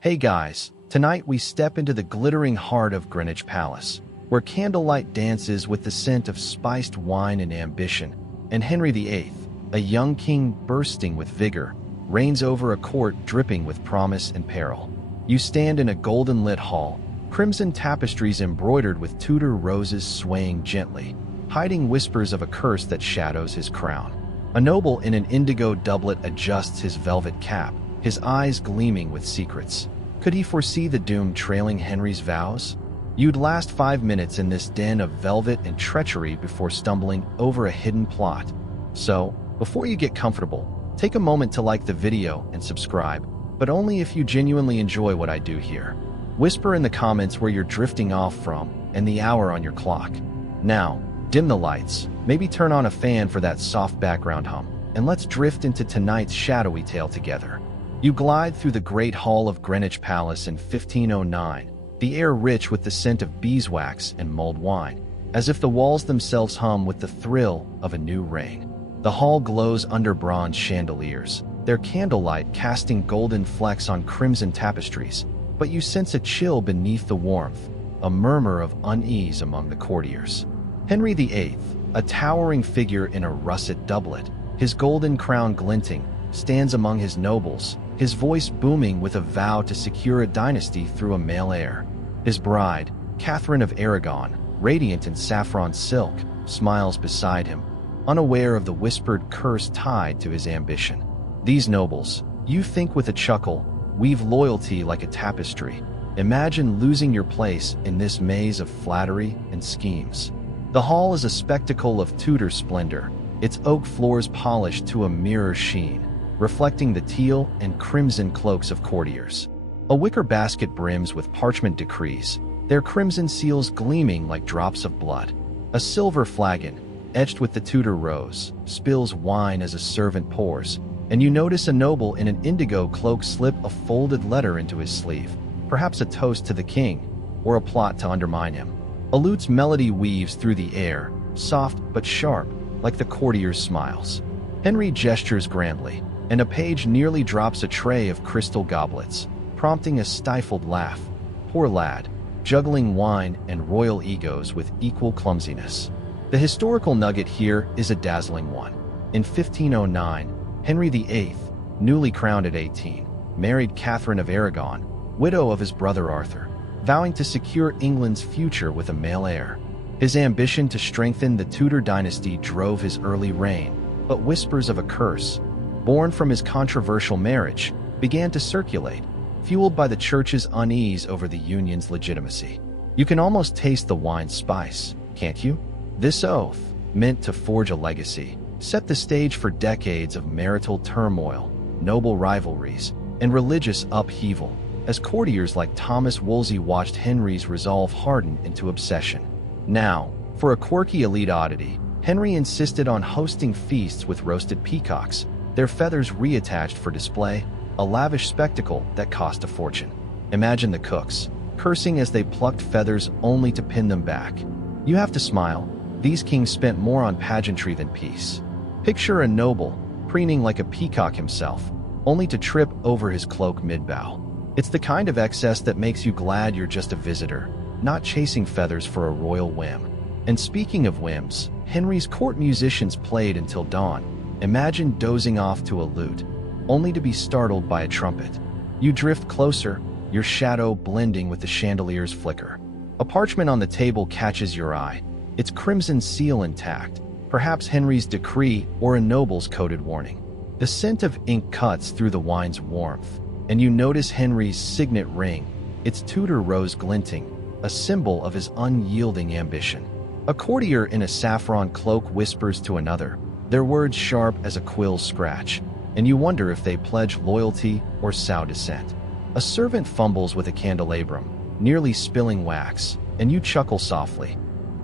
Hey guys, tonight we step into the glittering heart of Greenwich Palace, where candlelight dances with the scent of spiced wine and ambition, and Henry VIII, a young king bursting with vigor, reigns over a court dripping with promise and peril. You stand in a golden-lit hall, crimson tapestries embroidered with Tudor roses swaying gently, hiding whispers of a curse that shadows his crown. A noble in an indigo doublet adjusts his velvet cap, his eyes gleaming with secrets. Could he foresee the doom trailing Henry's vows? You'd last 5 minutes in this den of velvet and treachery before stumbling over a hidden plot. So, before you get comfortable, take a moment to like the video and subscribe, but only if you genuinely enjoy what I do here. Whisper in the comments where you're drifting off from and the hour on your clock. Now, dim the lights, maybe turn on a fan for that soft background hum, and let's drift into tonight's shadowy tale together. You glide through the great hall of Greenwich Palace in 1509, the air rich with the scent of beeswax and mulled wine, as if the walls themselves hum with the thrill of a new reign. The hall glows under bronze chandeliers, their candlelight casting golden flecks on crimson tapestries, but you sense a chill beneath the warmth, a murmur of unease among the courtiers. Henry VIII, a towering figure in a russet doublet, his golden crown glinting, stands among his nobles, his voice booming with a vow to secure a dynasty through a male heir. His bride, Catherine of Aragon, radiant in saffron silk, smiles beside him, unaware of the whispered curse tied to his ambition. These nobles, you think with a chuckle, weave loyalty like a tapestry. Imagine losing your place in this maze of flattery and schemes. The hall is a spectacle of Tudor splendor, its oak floors polished to a mirror sheen, reflecting the teal and crimson cloaks of courtiers. A wicker basket brims with parchment decrees, their crimson seals gleaming like drops of blood. A silver flagon, etched with the Tudor rose, spills wine as a servant pours, and you notice a noble in an indigo cloak slip a folded letter into his sleeve, perhaps a toast to the king, or a plot to undermine him. A lute's melody weaves through the air, soft but sharp, like the courtier's smiles. Henry gestures grandly, and a page nearly drops a tray of crystal goblets, prompting a stifled laugh. Poor lad, juggling wine and royal egos with equal clumsiness. The historical nugget here is a dazzling one. In 1509, Henry VIII, newly crowned at 18, married Catherine of Aragon, widow of his brother Arthur, vowing to secure England's future with a male heir. His ambition to strengthen the Tudor dynasty drove his early reign, but whispers of a curse, born from his controversial marriage, began to circulate, fueled by the church's unease over the union's legitimacy. You can almost taste the wine's spice, can't you? This oath, meant to forge a legacy, set the stage for decades of marital turmoil, noble rivalries, and religious upheaval, as courtiers like Thomas Wolsey watched Henry's resolve harden into obsession. Now, for a quirky elite oddity, Henry insisted on hosting feasts with roasted peacocks, their feathers reattached for display, a lavish spectacle that cost a fortune. Imagine the cooks, cursing as they plucked feathers only to pin them back. You have to smile. These kings spent more on pageantry than peace. Picture a noble, preening like a peacock himself, only to trip over his cloak mid-bow. It's the kind of excess that makes you glad you're just a visitor, not chasing feathers for a royal whim. And speaking of whims, Henry's court musicians played until dawn. Imagine dozing off to a lute, only to be startled by a trumpet. You drift closer, your shadow blending with the chandelier's flicker. A parchment on the table catches your eye, its crimson seal intact, perhaps Henry's decree or a noble's coded warning. The scent of ink cuts through the wine's warmth, and you notice Henry's signet ring, its Tudor rose glinting, a symbol of his unyielding ambition. A courtier in a saffron cloak whispers to another, their words sharp as a quill's scratch, and you wonder if they pledge loyalty or sow dissent. A servant fumbles with a candelabrum, nearly spilling wax, and you chuckle softly.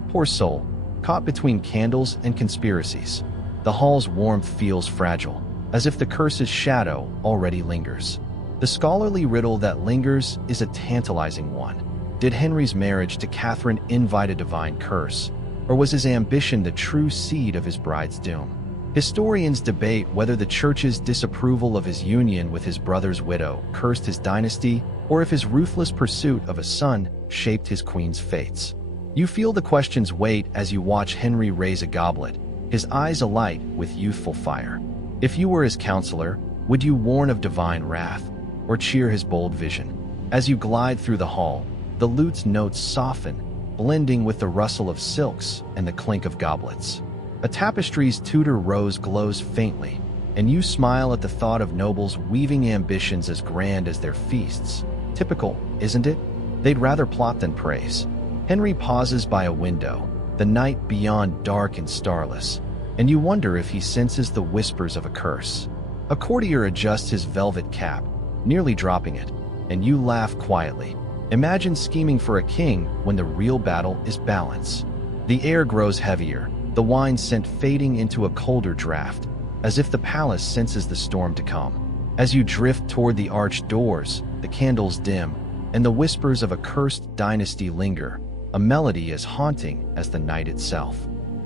Poor soul, caught between candles and conspiracies. The hall's warmth feels fragile, as if the curse's shadow already lingers. The scholarly riddle that lingers is a tantalizing one. Did Henry's marriage to Catherine invite a divine curse, or was his ambition the true seed of his bride's doom? Historians debate whether the church's disapproval of his union with his brother's widow cursed his dynasty, or if his ruthless pursuit of a son shaped his queen's fates. You feel the question's weight as you watch Henry raise a goblet, his eyes alight with youthful fire. If you were his counselor, would you warn of divine wrath, or cheer his bold vision? As you glide through the hall, the lute's notes soften, blending with the rustle of silks and the clink of goblets. A tapestry's Tudor rose glows faintly, and you smile at the thought of nobles weaving ambitions as grand as their feasts. Typical, isn't it? They'd rather plot than praise. Henry pauses by a window, the night beyond dark and starless, and you wonder if he senses the whispers of a curse. A courtier adjusts his velvet cap, nearly dropping it, and you laugh quietly. Imagine scheming for a king when the real battle is balance. The air grows heavier, the wine scent fading into a colder draft, as if the palace senses the storm to come. As you drift toward the arched doors, the candles dim, and the whispers of a cursed dynasty linger, a melody as haunting as the night itself.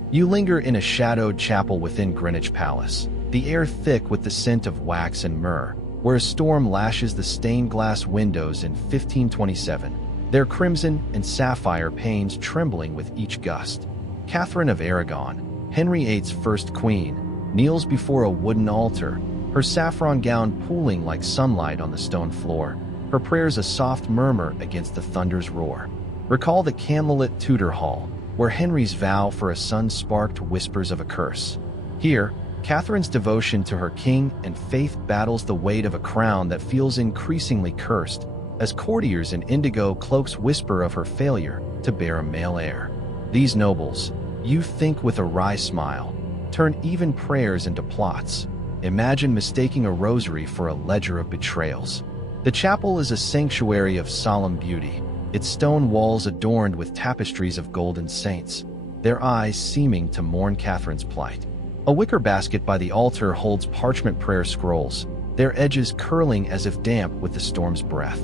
You linger in a shadowed chapel within Greenwich Palace, the air thick with the scent of wax and myrrh, where a storm lashes the stained glass windows in 1527, their crimson and sapphire panes trembling with each gust. Catherine of Aragon, Henry VIII's first queen, kneels before a wooden altar, her saffron gown pooling like sunlight on the stone floor, her prayers a soft murmur against the thunder's roar. Recall the candlelit Tudor hall, where Henry's vow for a son sparked whispers of a curse. Here, Catherine's devotion to her king and faith battles the weight of a crown that feels increasingly cursed, as courtiers in indigo cloaks whisper of her failure to bear a male heir. These nobles, you think with a wry smile, turn even prayers into plots. Imagine mistaking a rosary for a ledger of betrayals. The chapel is a sanctuary of solemn beauty, its stone walls adorned with tapestries of golden saints, their eyes seeming to mourn Catherine's plight. A wicker basket by the altar holds parchment prayer scrolls, their edges curling as if damp with the storm's breath.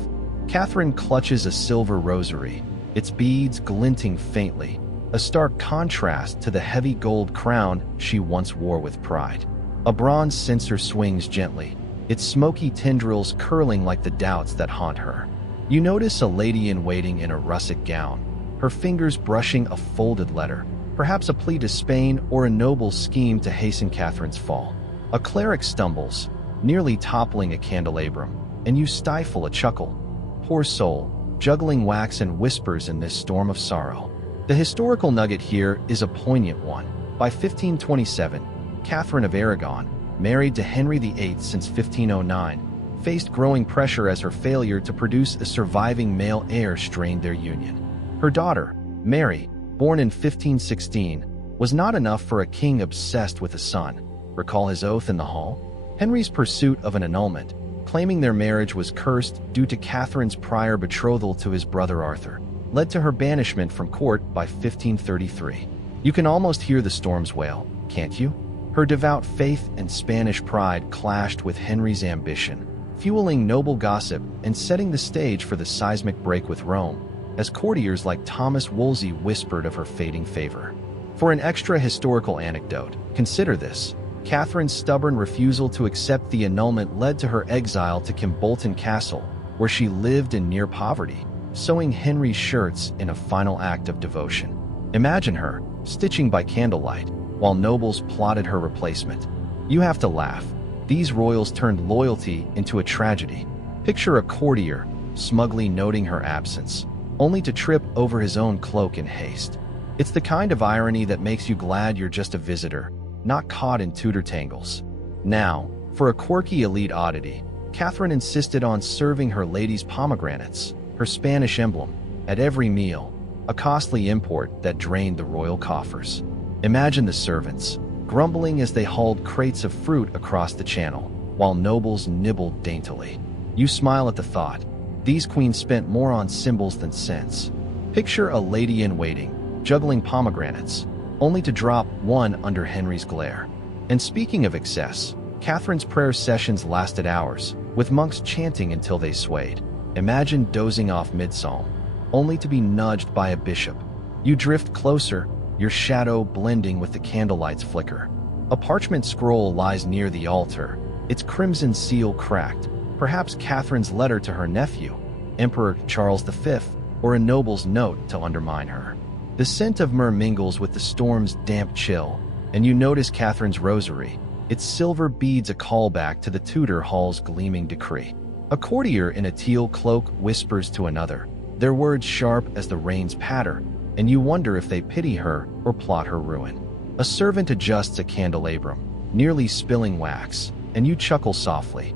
Catherine clutches a silver rosary, its beads glinting faintly, a stark contrast to the heavy gold crown she once wore with pride. A bronze censer swings gently, its smoky tendrils curling like the doubts that haunt her. You notice a lady-in-waiting in a russet gown, her fingers brushing a folded letter, perhaps a plea to Spain or a noble scheme to hasten Catherine's fall. A cleric stumbles, nearly toppling a candelabrum, and you stifle a chuckle. Poor soul, juggling wax and whispers in this storm of sorrow. The historical nugget here is a poignant one. By 1527, Catherine of Aragon, married to Henry VIII since 1509, faced growing pressure as her failure to produce a surviving male heir strained their union. Her daughter, Mary, born in 1516, was not enough for a king obsessed with a son. Recall his oath in the hall? Henry's pursuit of an annulment, claiming their marriage was cursed due to Catherine's prior betrothal to his brother Arthur, led to her banishment from court by 1533. You can almost hear the storm's wail, can't you? Her devout faith and Spanish pride clashed with Henry's ambition, fueling noble gossip and setting the stage for the seismic break with Rome, as courtiers like Thomas Wolsey whispered of her fading favor. For an extra historical anecdote, consider this. Catherine's stubborn refusal to accept the annulment led to her exile to Kimbolton Castle, where she lived in near poverty, sewing Henry's shirts in a final act of devotion. Imagine her, stitching by candlelight, while nobles plotted her replacement. You have to laugh. These royals turned loyalty into a tragedy. Picture a courtier, smugly noting her absence, only to trip over his own cloak in haste. It's the kind of irony that makes you glad you're just a visitor, not caught in Tudor tangles. Now, for a quirky elite oddity, Catherine insisted on serving her ladies pomegranates, her Spanish emblem, at every meal, a costly import that drained the royal coffers. Imagine the servants, grumbling as they hauled crates of fruit across the channel, while nobles nibbled daintily. You smile at the thought. These queens spent more on symbols than sense. Picture a lady-in-waiting, juggling pomegranates, only to drop one under Henry's glare. And speaking of excess, Catherine's prayer sessions lasted hours, with monks chanting until they swayed. Imagine dozing off mid-psalm, only to be nudged by a bishop. You drift closer, your shadow blending with the candlelight's flicker. A parchment scroll lies near the altar, its crimson seal cracked, perhaps Catherine's letter to her nephew, Emperor Charles V, or a noble's note to undermine her. The scent of myrrh mingles with the storm's damp chill, and you notice Catherine's rosary, its silver beads a callback to the Tudor hall's gleaming decree. A courtier in a teal cloak whispers to another, their words sharp as the rain's patter, and you wonder if they pity her or plot her ruin. A servant adjusts a candelabrum, nearly spilling wax, and you chuckle softly.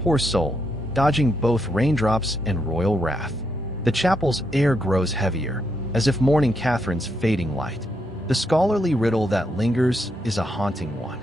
Poor soul, dodging both raindrops and royal wrath. The chapel's air grows heavier, as if mourning Catherine's fading light. The scholarly riddle that lingers is a haunting one.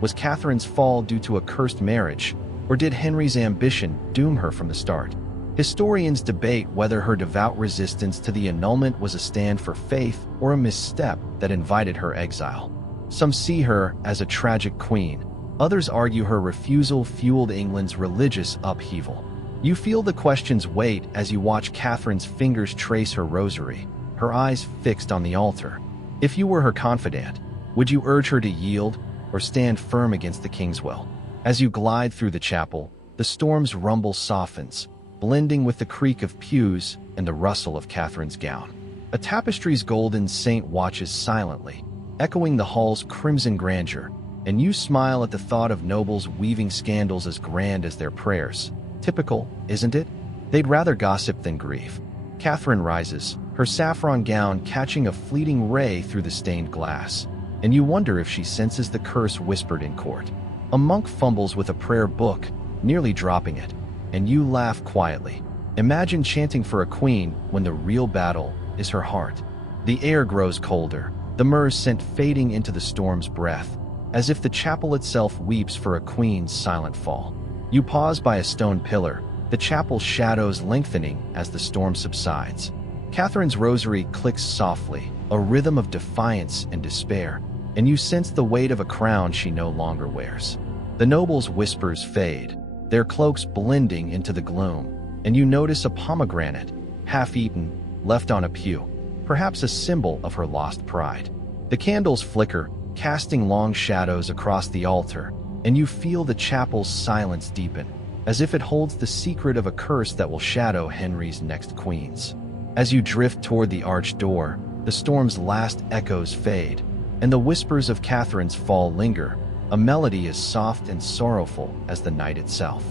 Was Catherine's fall due to a cursed marriage, or did Henry's ambition doom her from the start? Historians debate whether her devout resistance to the annulment was a stand for faith or a misstep that invited her exile. Some see her as a tragic queen. Others argue her refusal fueled England's religious upheaval. You feel the question's weight as you watch Catherine's fingers trace her rosary, her eyes fixed on the altar. If you were her confidant, would you urge her to yield or stand firm against the king's will? As you glide through the chapel, the storm's rumble softens, blending with the creak of pews and the rustle of Catherine's gown. A tapestry's golden saint watches silently, echoing the hall's crimson grandeur, and you smile at the thought of nobles weaving scandals as grand as their prayers. Typical, isn't it? They'd rather gossip than grieve. Catherine rises, her saffron gown catching a fleeting ray through the stained glass, and you wonder if she senses the curse whispered in court. A monk fumbles with a prayer book, nearly dropping it, and you laugh quietly. Imagine chanting for a queen when the real battle is her heart. The air grows colder, the myrrh scent fading into the storm's breath, as if the chapel itself weeps for a queen's silent fall. You pause by a stone pillar, the chapel's shadows lengthening as the storm subsides. Catherine's rosary clicks softly, a rhythm of defiance and despair, and you sense the weight of a crown she no longer wears. The nobles' whispers fade, their cloaks blending into the gloom, and you notice a pomegranate, half-eaten, left on a pew, perhaps a symbol of her lost pride. The candles flicker, casting long shadows across the altar, and you feel the chapel's silence deepen, as if it holds the secret of a curse that will shadow Henry's next queens. As you drift toward the arched door, the storm's last echoes fade, and the whispers of Catherine's fall linger, a melody as soft and sorrowful as the night itself.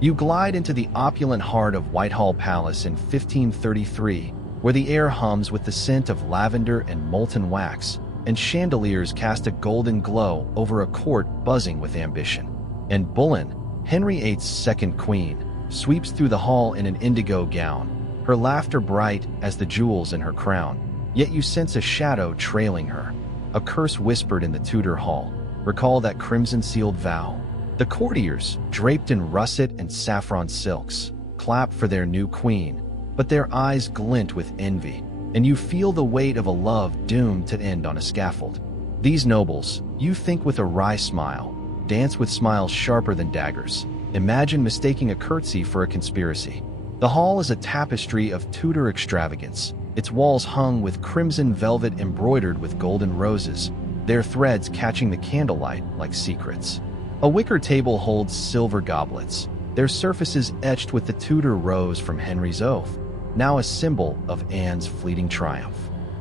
You glide into the opulent heart of Whitehall Palace in 1533, where the air hums with the scent of lavender and molten wax, and chandeliers cast a golden glow over a court buzzing with ambition. And Boleyn, Henry VIII's second queen, sweeps through the hall in an indigo gown, her laughter bright as the jewels in her crown, yet you sense a shadow trailing her, a curse whispered in the Tudor hall. Recall that crimson-sealed vow. The courtiers, draped in russet and saffron silks, clap for their new queen, but their eyes glint with envy, and you feel the weight of a love doomed to end on a scaffold. These nobles, you think with a wry smile, dance with smiles sharper than daggers. Imagine mistaking a curtsy for a conspiracy. The hall is a tapestry of Tudor extravagance, its walls hung with crimson velvet embroidered with golden roses, their threads catching the candlelight like secrets. A wicker table holds silver goblets, their surfaces etched with the Tudor rose from Henry's oath, now a symbol of Anne's fleeting triumph.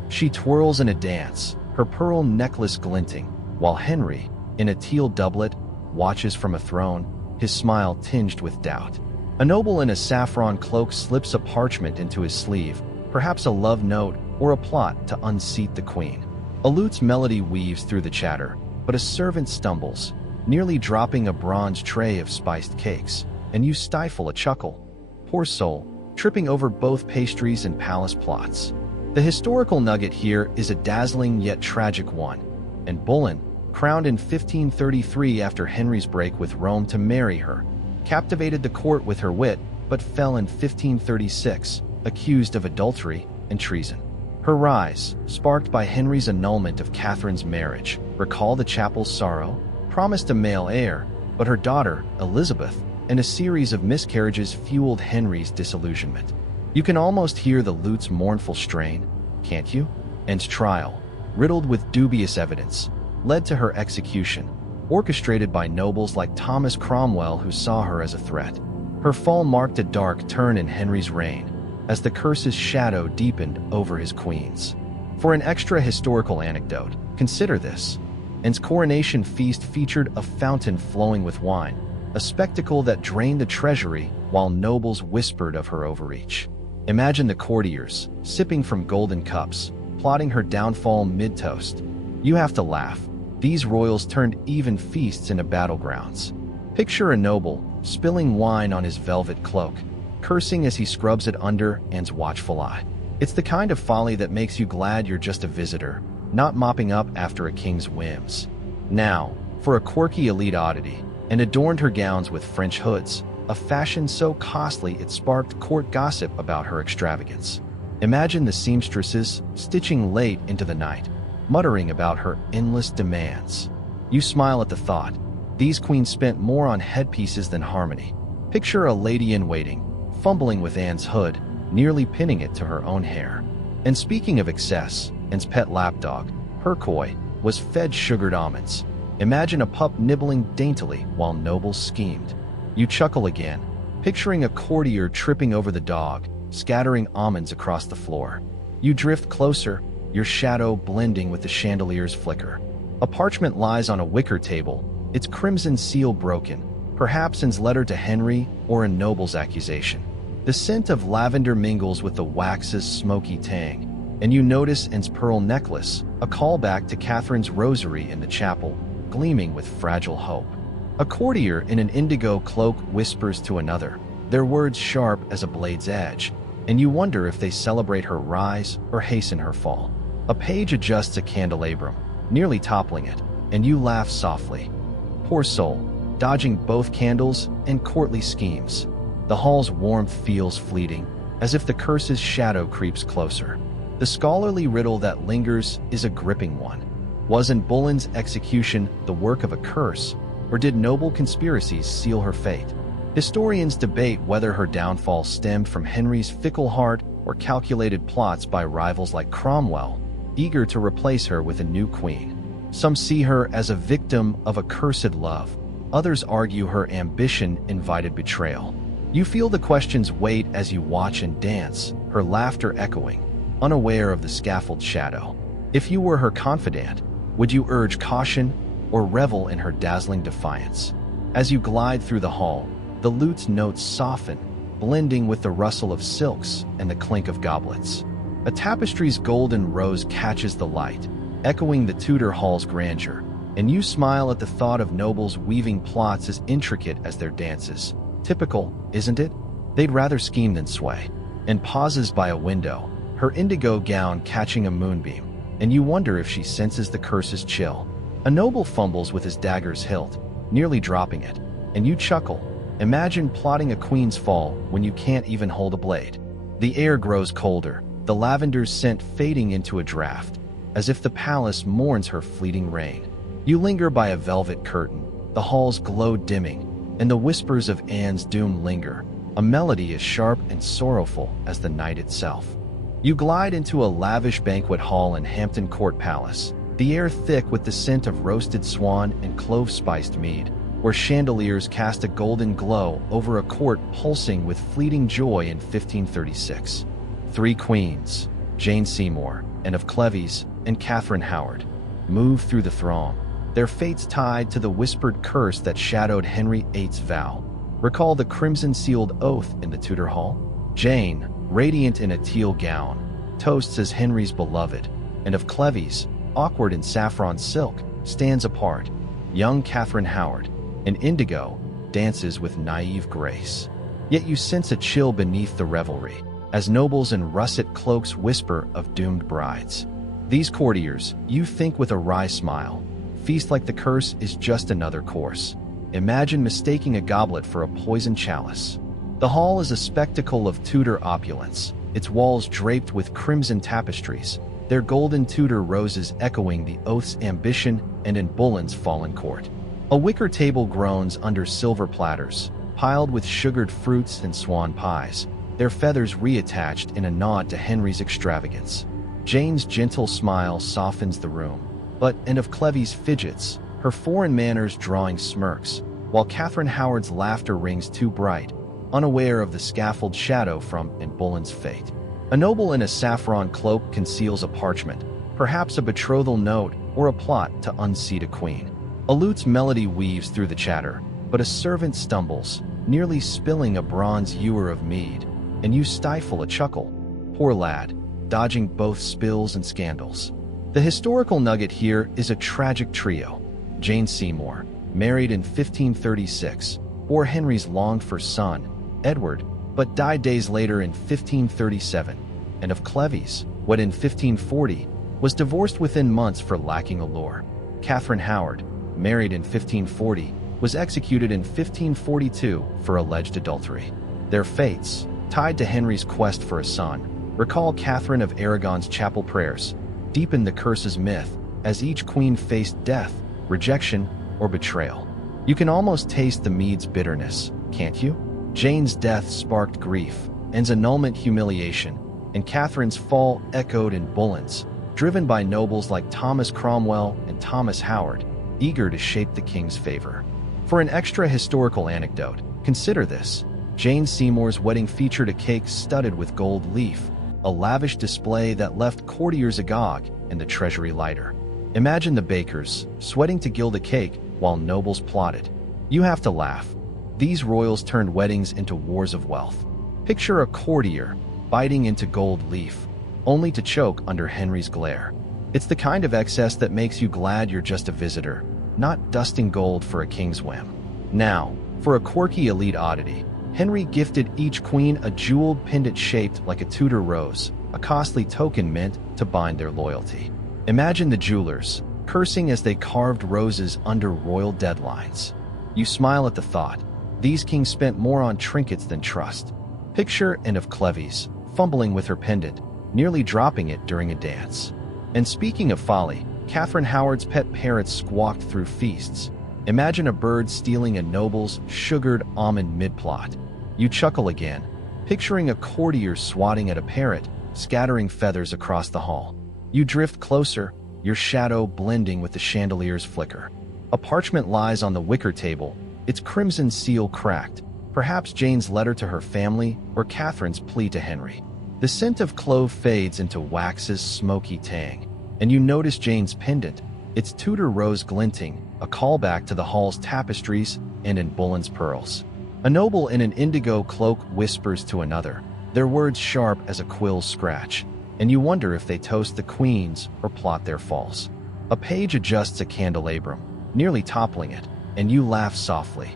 She twirls in a dance, her pearl necklace glinting, while Henry, in a teal doublet, watches from a throne, his smile tinged with doubt. A noble in a saffron cloak slips a parchment into his sleeve, perhaps a love note or a plot to unseat the queen. A lute's melody weaves through the chatter, but a servant stumbles, nearly dropping a bronze tray of spiced cakes, and you stifle a chuckle. Poor soul, tripping over both pastries and palace plots. The historical nugget here is a dazzling yet tragic one, and Boleyn, crowned in 1533 after Henry's break with Rome to marry her, captivated the court with her wit, but fell in 1536, accused of adultery and treason. Her rise, sparked by Henry's annulment of Catherine's marriage, recall the chapel's sorrow, promised a male heir, but her daughter, Elizabeth, and a series of miscarriages fueled Henry's disillusionment. You can almost hear the lute's mournful strain, can't you? Anne's trial, riddled with dubious evidence, led to her execution, orchestrated by nobles like Thomas Cromwell who saw her as a threat. Her fall marked a dark turn in Henry's reign, as the curse's shadow deepened over his queens. For an extra historical anecdote, consider this. Anne's coronation feast featured a fountain flowing with wine, a spectacle that drained the treasury while nobles whispered of her overreach. Imagine the courtiers, sipping from golden cups, plotting her downfall mid-toast. You have to laugh. These royals turned even feasts into battlegrounds. Picture a noble, spilling wine on his velvet cloak, cursing as he scrubs it under Anne's watchful eye. It's the kind of folly that makes you glad you're just a visitor, not mopping up after a king's whims. Now, for a quirky elite oddity, and adorned her gowns with French hoods, a fashion so costly it sparked court gossip about her extravagance. Imagine the seamstresses stitching late into the night, muttering about her endless demands. You smile at the thought. These queens spent more on headpieces than harmony. Picture a lady-in-waiting, fumbling with Anne's hood, nearly pinning it to her own hair. And speaking of excess, Anne's pet lapdog, Hercoy, was fed sugared almonds. Imagine a pup nibbling daintily while nobles schemed. You chuckle again, picturing a courtier tripping over the dog, scattering almonds across the floor. You drift closer, your shadow blending with the chandelier's flicker. A parchment lies on a wicker table, its crimson seal broken, perhaps Anne's letter to Henry or a noble's accusation. The scent of lavender mingles with the wax's smoky tang, and you notice Anne's pearl necklace, a callback to Catherine's rosary in the chapel, gleaming with fragile hope. A courtier in an indigo cloak whispers to another, their words sharp as a blade's edge, and you wonder if they celebrate her rise or hasten her fall. A page adjusts a candelabrum, nearly toppling it, and you laugh softly. Poor soul, dodging both candles and courtly schemes. The hall's warmth feels fleeting, as if the curse's shadow creeps closer. The scholarly riddle that lingers is a gripping one. Wasn't Boleyn's execution the work of a curse, or did noble conspiracies seal her fate? Historians debate whether her downfall stemmed from Henry's fickle heart or calculated plots by rivals like Cromwell, eager to replace her with a new queen. Some see her as a victim of accursed love. Others argue her ambition invited betrayal. You feel the question's weight as you watch and dance, her laughter echoing, unaware of the scaffold shadow. If you were her confidant, would you urge caution or revel in her dazzling defiance? As you glide through the hall, the lute's notes soften, blending with the rustle of silks and the clink of goblets. A tapestry's golden rose catches the light, echoing the Tudor hall's grandeur, and you smile at the thought of nobles weaving plots as intricate as their dances. Typical, isn't it? They'd rather scheme than sway. And pauses by a window, her indigo gown catching a moonbeam, and you wonder if she senses the curse's chill. A noble fumbles with his dagger's hilt, nearly dropping it, and you chuckle. Imagine plotting a queen's fall when you can't even hold a blade. The air grows colder, the lavender's scent fading into a draft, as if the palace mourns her fleeting reign. You linger by a velvet curtain, the hall's glow dimming, and the whispers of Anne's doom linger, a melody as sharp and sorrowful as the night itself. You glide into a lavish banquet hall in Hampton Court Palace, the air thick with the scent of roasted swan and clove-spiced mead, where chandeliers cast a golden glow over a court pulsing with fleeting joy in 1536. 3 queens, Jane Seymour, Anne of Cleves, and Catherine Howard, move through the throng, their fates tied to the whispered curse that shadowed Henry VIII's vow. Recall the crimson-sealed oath in the Tudor hall? Jane, radiant in a teal gown, toasts as Henry's beloved, and of Cleves, awkward in saffron silk, stands apart. Young Catherine Howard, in indigo, dances with naive grace. Yet you sense a chill beneath the revelry, as nobles in russet cloaks whisper of doomed brides. These courtiers, you think with a wry smile, feast like the curse is just another course. Imagine mistaking a goblet for a poisoned chalice. The hall is a spectacle of Tudor opulence, its walls draped with crimson tapestries, their golden Tudor roses echoing the oath's ambition and in Boleyn's fallen court. A wicker table groans under silver platters, piled with sugared fruits and swan pies, their feathers reattached in a nod to Henry's extravagance. Jane's gentle smile softens the room, but Anne of Cleves fidgets, her foreign manners drawing smirks, while Catherine Howard's laughter rings too bright, unaware of the scaffold shadow from and Boleyn's fate. A noble in a saffron cloak conceals a parchment, perhaps a betrothal note or a plot to unseat a queen. A lute's melody weaves through the chatter, but a servant stumbles, nearly spilling a bronze ewer of mead, and you stifle a chuckle. Poor lad, dodging both spills and scandals. The historical nugget here is a tragic trio. Jane Seymour, married in 1536, bore Henry's longed-for son, Edward, but died days later in 1537, and of Cleves, wed in 1540, was divorced within months for lacking allure. Catherine Howard, married in 1540, was executed in 1542 for alleged adultery. Their fates, tied to Henry's quest for a son, recall Catherine of Aragon's chapel prayers, deepen the curse's myth as each queen faced death, rejection, or betrayal. You can almost taste the mead's bitterness, can't you? Jane's death sparked grief, Anne's annulment humiliation, and Catherine's fall echoed in Boleyn's, driven by nobles like Thomas Cromwell and Thomas Howard, eager to shape the king's favor. For an extra historical anecdote, consider this. Jane Seymour's wedding featured a cake studded with gold leaf, a lavish display that left courtiers agog and the treasury lighter. Imagine the bakers, sweating to gild a cake while nobles plotted. You have to laugh. These royals turned weddings into wars of wealth. Picture a courtier biting into gold leaf, only to choke under Henry's glare. It's the kind of excess that makes you glad you're just a visitor, not dusting gold for a king's whim. Now, for a quirky elite oddity, Henry gifted each queen a jeweled pendant shaped like a Tudor rose, a costly token meant to bind their loyalty. Imagine the jewelers, cursing as they carved roses under royal deadlines. You smile at the thought. These kings spent more on trinkets than trust. Picture Anne of Cleves, fumbling with her pendant, nearly dropping it during a dance. And speaking of folly, Catherine Howard's pet parrots squawked through feasts. Imagine a bird stealing a noble's sugared almond mid-plot. You chuckle again, picturing a courtier swatting at a parrot, scattering feathers across the hall. You drift closer, your shadow blending with the chandelier's flicker. A parchment lies on the wicker table, its crimson seal cracked, perhaps Jane's letter to her family or Catherine's plea to Henry. The scent of clove fades into wax's smoky tang, and you notice Jane's pendant, its Tudor rose glinting, a callback to the hall's tapestries and in Boleyn's pearls. A noble in an indigo cloak whispers to another, their words sharp as a quill's scratch, and you wonder if they toast the queens or plot their falls. A page adjusts a candelabrum, nearly toppling it, and you laugh softly.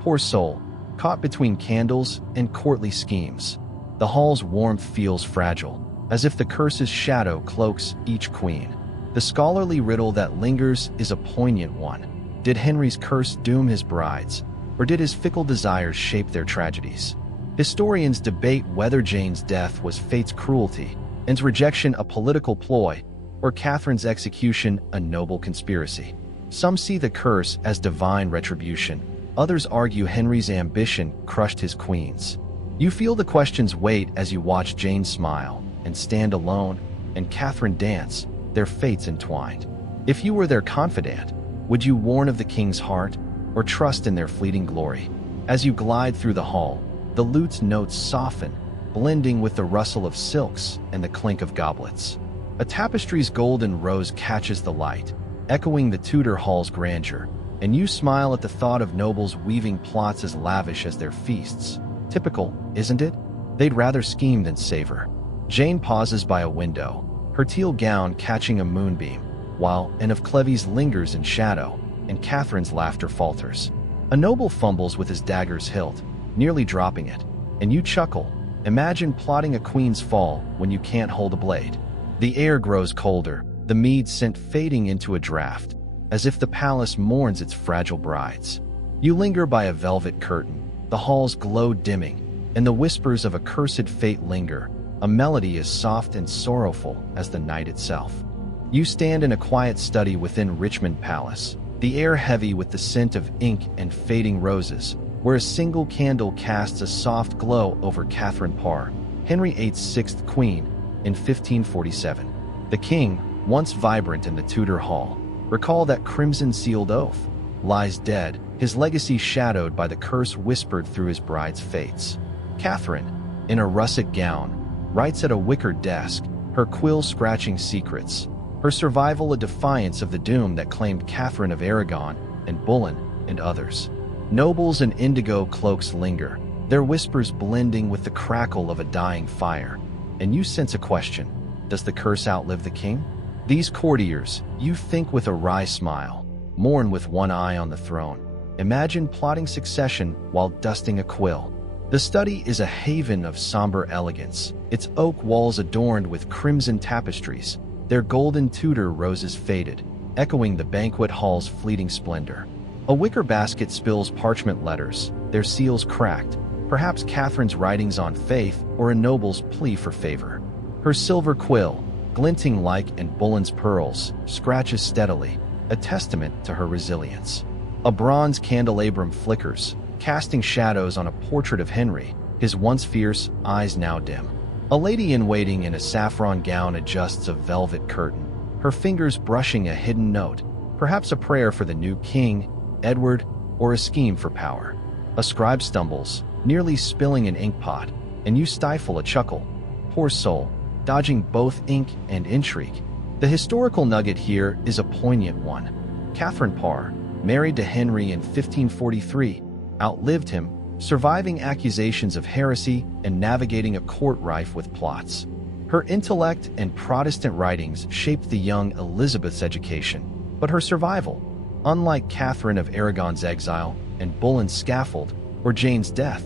Poor soul, caught between candles and courtly schemes. The hall's warmth feels fragile, as if the curse's shadow cloaks each queen. The scholarly riddle that lingers is a poignant one. Did Henry's curse doom his brides, or did his fickle desires shape their tragedies? Historians debate whether Jane's death was fate's cruelty, Anne's rejection a political ploy, or Catherine's execution a noble conspiracy. Some see the curse as divine retribution. Others argue Henry's ambition crushed his queens. You feel the question's weight as you watch Jane smile and stand alone, and Catherine dance, their fates entwined. If you were their confidant, would you warn of the king's heart, or trust in their fleeting glory? As you glide through the hall, the lute's notes soften, blending with the rustle of silks and the clink of goblets. A tapestry's golden rose catches the light, echoing the Tudor hall's grandeur, and you smile at the thought of nobles weaving plots as lavish as their feasts. Typical, isn't it? They'd rather scheme than savor. Jane pauses by a window, her teal gown catching a moonbeam, while Anne of Cleves lingers in shadow, and Catherine's laughter falters. A noble fumbles with his dagger's hilt, nearly dropping it, and you chuckle. Imagine plotting a queen's fall when you can't hold a blade. The air grows colder, the mead scent fading into a draught, as if the palace mourns its fragile brides. You linger by a velvet curtain, the hall's glow dimming, and the whispers of a cursed fate linger, a melody as soft and sorrowful as the night itself. You stand in a quiet study within Richmond Palace, the air heavy with the scent of ink and fading roses, where a single candle casts a soft glow over Catherine Parr, Henry VIII's sixth queen, in 1547. The king, once vibrant in the Tudor hall, Recall that crimson-sealed oath. Lies dead, his legacy shadowed by the curse whispered through his bride's fates. Catherine, in a russet gown, writes at a wicker desk, her quill scratching secrets. Her survival a defiance of the doom that claimed Catherine of Aragon and Boleyn and others. Nobles in indigo cloaks linger, their whispers blending with the crackle of a dying fire. And you sense a question: does the curse outlive the king? These courtiers, you think with a wry smile, mourn with one eye on the throne. Imagine plotting succession while dusting a quill. The study is a haven of somber elegance, its oak walls adorned with crimson tapestries, their golden Tudor roses faded, echoing the banquet hall's fleeting splendor. A wicker basket spills parchment letters, their seals cracked, perhaps Catherine's writings on faith or a noble's plea for favor. Her silver quill, glinting like and Boleyn's pearls, scratches steadily, a testament to her resilience. A bronze candelabrum flickers, casting shadows on a portrait of Henry, his once fierce eyes now dim. A lady-in-waiting in a saffron gown adjusts a velvet curtain, her fingers brushing a hidden note, perhaps a prayer for the new king, Edward, or a scheme for power. A scribe stumbles, nearly spilling an ink pot, and you stifle a chuckle. Poor soul, dodging both ink and intrigue. The historical nugget here is a poignant one. Catherine Parr, married to Henry in 1543, outlived him, surviving accusations of heresy and navigating a court rife with plots. Her intellect and Protestant writings shaped the young Elizabeth's education, but her survival, unlike Catherine of Aragon's exile and Boleyn's scaffold or Jane's death,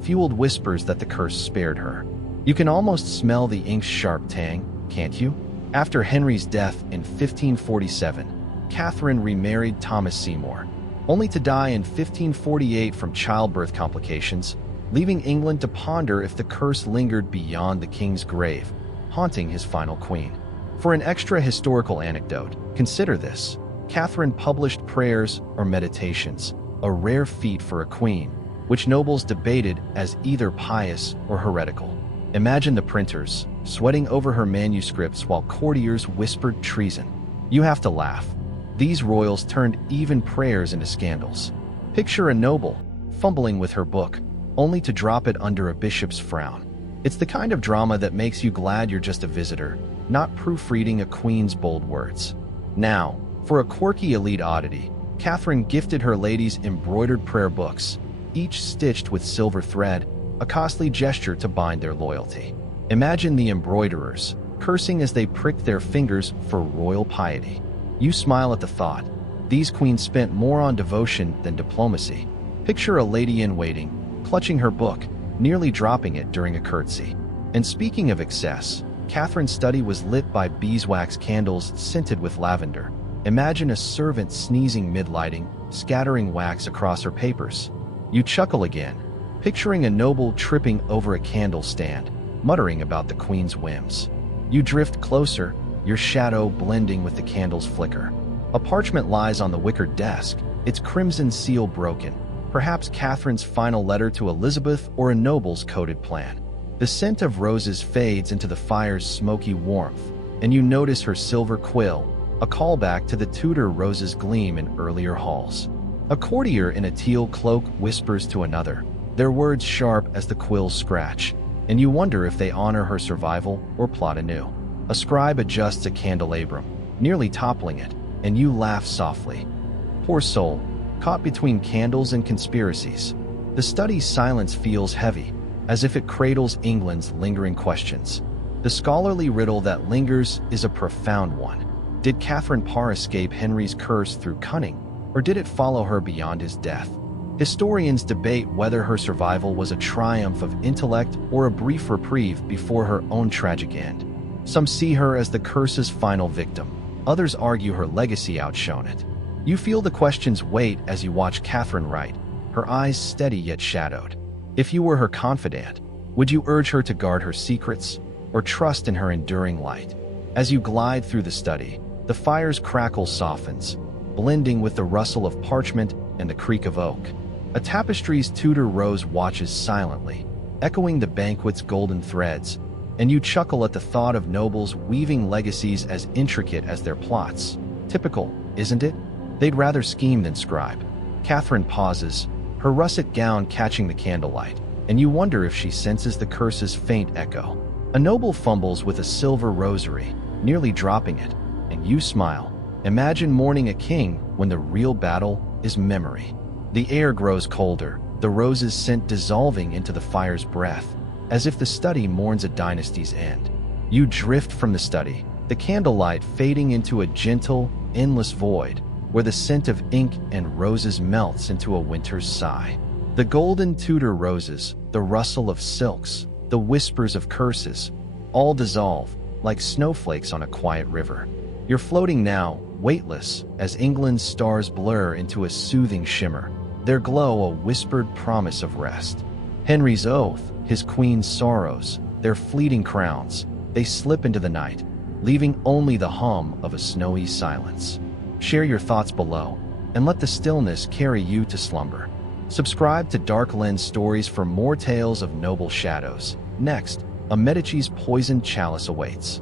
fueled whispers that the curse spared her. You can almost smell the ink's sharp tang, can't you? After Henry's death in 1547, Catherine remarried Thomas Seymour, only to die in 1548 from childbirth complications, leaving England to ponder if the curse lingered beyond the king's grave, haunting his final queen. For an extra historical anecdote, consider this. Catherine published prayers or meditations, a rare feat for a queen, which nobles debated as either pious or heretical. Imagine the printers, sweating over her manuscripts while courtiers whispered treason. You have to laugh. These royals turned even prayers into scandals. Picture a noble, fumbling with her book, only to drop it under a bishop's frown. It's the kind of drama that makes you glad you're just a visitor, not proofreading a queen's bold words. Now, for a quirky elite oddity, Catherine gifted her ladies embroidered prayer books, each stitched with silver thread, a costly gesture to bind their loyalty. Imagine the embroiderers, cursing as they pricked their fingers for royal piety. You smile at the thought. These queens spent more on devotion than diplomacy. Picture a lady-in-waiting, clutching her book, nearly dropping it during a curtsy. And speaking of excess, Catherine's study was lit by beeswax candles scented with lavender. Imagine a servant sneezing mid-lighting, scattering wax across her papers. You chuckle again, picturing a noble tripping over a candle stand, muttering about the queen's whims. You drift closer, your shadow blending with the candle's flicker. A parchment lies on the wicker desk, its crimson seal broken, perhaps Catherine's final letter to Elizabeth or a noble's coded plan. The scent of roses fades into the fire's smoky warmth, and you notice her silver quill, a callback to the Tudor rose's gleam in earlier halls. A courtier in a teal cloak whispers to another, their words sharp as the quills scratch, and you wonder if they honor her survival or plot anew. A scribe adjusts a candelabrum, nearly toppling it, and you laugh softly. Poor soul, caught between candles and conspiracies. The study's silence feels heavy, as if it cradles England's lingering questions. The scholarly riddle that lingers is a profound one. Did Catherine Parr escape Henry's curse through cunning, or did it follow her beyond his death? Historians debate whether her survival was a triumph of intellect or a brief reprieve before her own tragic end. Some see her as the curse's final victim. Others argue her legacy outshone it. You feel the question's weight as you watch Catherine write, her eyes steady yet shadowed. If you were her confidant, would you urge her to guard her secrets or trust in her enduring light? As you glide through the study, the fire's crackle softens, blending with the rustle of parchment and the creak of oak. A tapestry's Tudor rose watches silently, echoing the banquet's golden threads, and you chuckle at the thought of nobles weaving legacies as intricate as their plots. Typical, isn't it? They'd rather scheme than scribe. Catherine pauses, her russet gown catching the candlelight, and you wonder if she senses the curse's faint echo. A noble fumbles with a silver rosary, nearly dropping it, and you smile. Imagine mourning a king when the real battle is memory. The air grows colder, the rose's scent dissolving into the fire's breath, as if the study mourns a dynasty's end. You drift from the study, the candlelight fading into a gentle, endless void, where the scent of ink and roses melts into a winter's sigh. The golden Tudor roses, the rustle of silks, the whispers of curses, all dissolve, like snowflakes on a quiet river. You're floating now, weightless, as England's stars blur into a soothing shimmer, their glow a whispered promise of rest. Henry's oath, his queen's sorrows, their fleeting crowns, they slip into the night, leaving only the hum of a snowy silence. Share your thoughts below, and let the stillness carry you to slumber. Subscribe to Dark Lens Stories for more tales of noble shadows. Next, a Medici's poisoned chalice awaits.